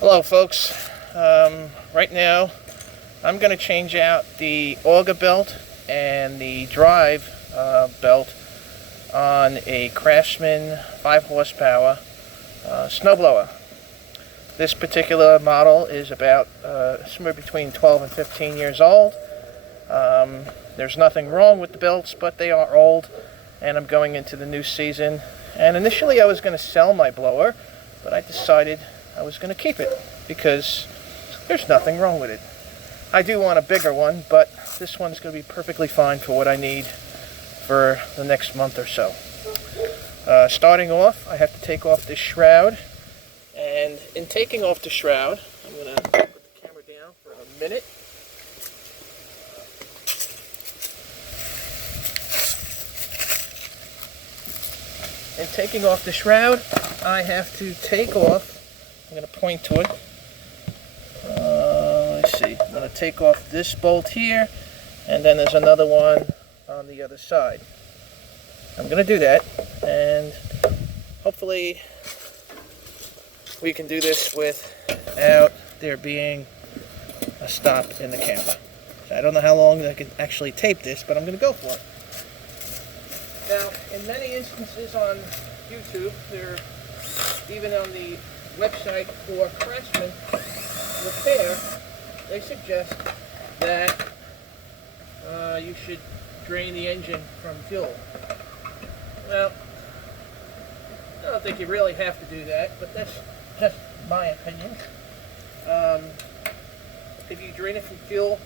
Hello folks, right now I'm going to change out the auger belt and the drive belt on a Craftsman 5 horsepower snowblower. This particular model is about somewhere between 12 and 15 years old. There's nothing wrong with the belts, but they are old, and I'm going into the new season. And initially I was going to sell my blower, but I decided I was going to keep it because there's nothing wrong with it. I do want a bigger one, but this one's going to be perfectly fine for what I need for the next month or so. Starting off, I have to take off this shroud, and in taking off the shroud, I'm going to put the camera down for a minute. In taking off the shroud, I have to take off, I'm going to point to it, let's see, I'm going to take off this bolt here, and then there's another one on the other side. I'm going to do that, and hopefully we can do this without there being a stop in the camera. I don't know how long I can actually tape this, but I'm going to go for it. Now, in many instances on YouTube, even on the website for Craftsman repair, they suggest that you should drain the engine from fuel. Well, I don't think you really have to do that, but that's just my opinion. If you drain it from fuel,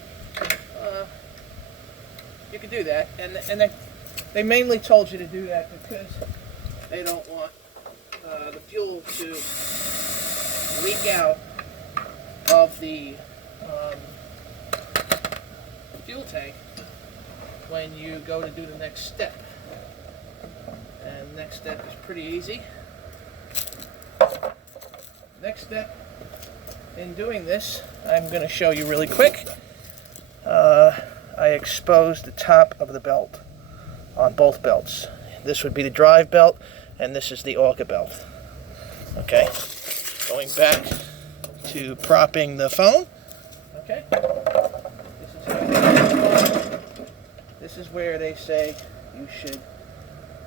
you can do that, and they mainly told you to do that because they don't want the fuel to leak out of the fuel tank when you go to do the next step. And the next step is pretty easy. Next step in doing this, I'm going to show you really quick. I exposed the top of the belt on both belts. This would be the drive belt, and this is the auger belt. Okay, going back to propping the phone. Okay, this is where they say you should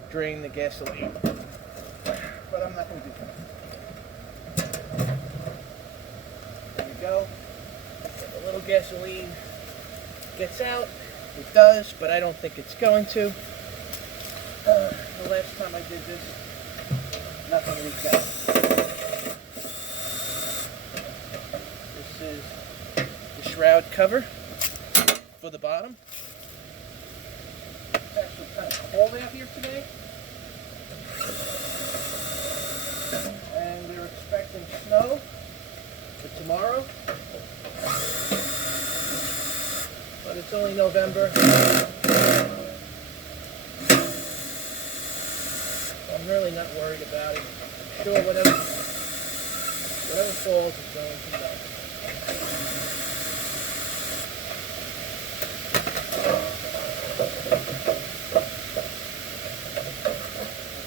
drain the gasoline, but I'm not going to do that. There we go. If a little gasoline gets out, it does, but I don't think it's going to. The last time I did this, nothing leaked out. This is the shroud cover for the bottom. It's actually kind of cold out here today, and they're expecting snow for tomorrow, but it's only November. I'm really not worried about it. I'm sure whatever falls is going to melt.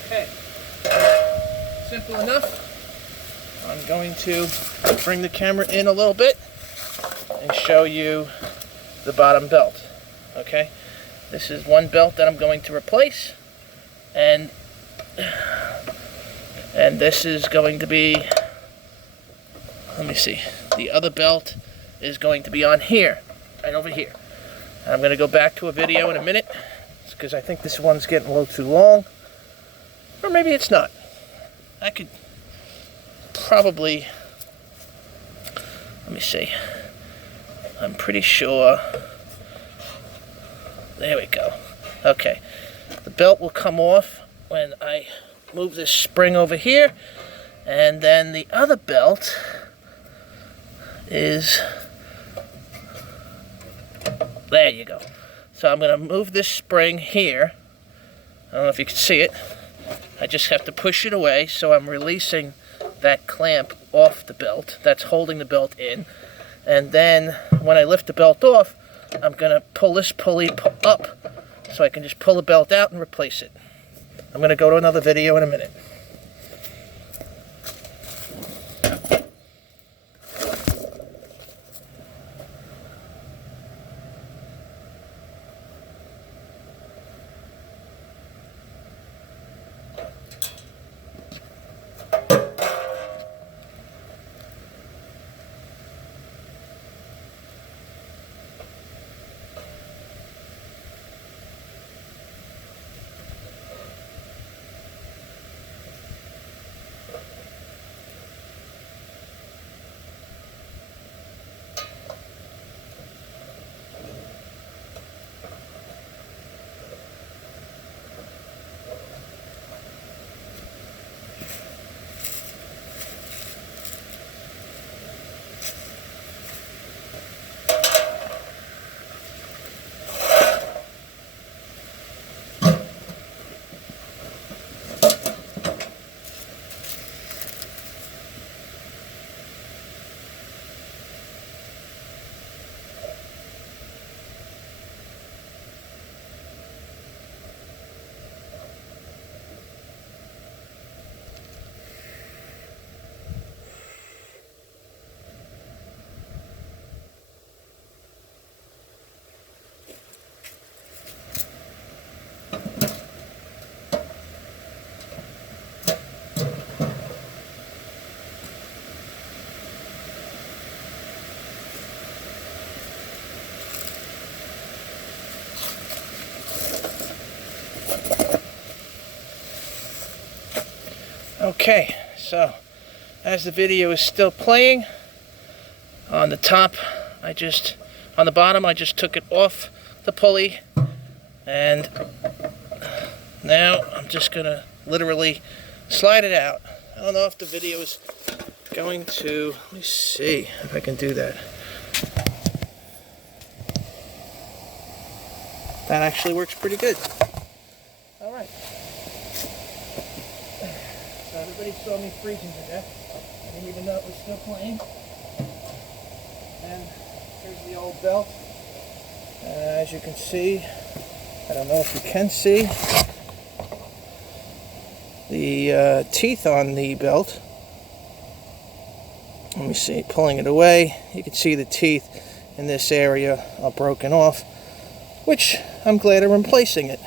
Okay, simple enough. I'm going to bring the camera in a little bit and show you the bottom belt. Okay, this is one belt that I'm going to replace, and this is going to be, let me see, the other belt is going to be on here, right over here. And I'm going to go back to a video in a minute because I think this one's getting a little too long, or maybe it's not. I could probably, let me see, I'm pretty sure, there we go. Okay, the belt will come off when I move this spring over here, and then the other belt is, there you go. So I'm going to move this spring here. I don't know if you can see it. I just have to push it away, so I'm releasing that clamp off the belt that's holding the belt in, and then when I lift the belt off, I'm going to pull this pulley up so I can just pull the belt out and replace it. I'm going to go to another video in a minute. Okay, so as the video is still playing, on the top, on the bottom, I just took it off the pulley, and now I'm just gonna literally slide it out. I don't know if the video is going to, let me see if I can do that. That actually works pretty good. All right. So everybody saw me freezing to death. I didn't even know it was still playing. And here's the old belt. As you can see, I don't know if you can see, the teeth on the belt. Let me see, pulling it away, you can see the teeth in this area are broken off, which I'm glad I'm replacing it.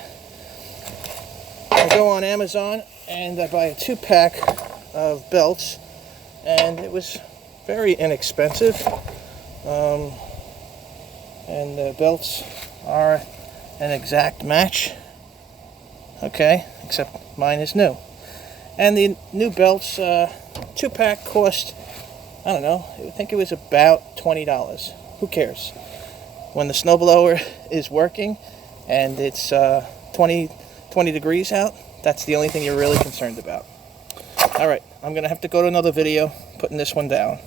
I go on Amazon and I buy a 2-pack of belts, and it was very inexpensive. And the belts are an exact match. Okay, except mine is new. And the new belts, 2-pack cost, I don't know, I think it was about $20. Who cares? When the snowblower is working and it's 20 degrees out, that's the only thing you're really concerned about. Alright, I'm going to have to go to another video, putting this one down.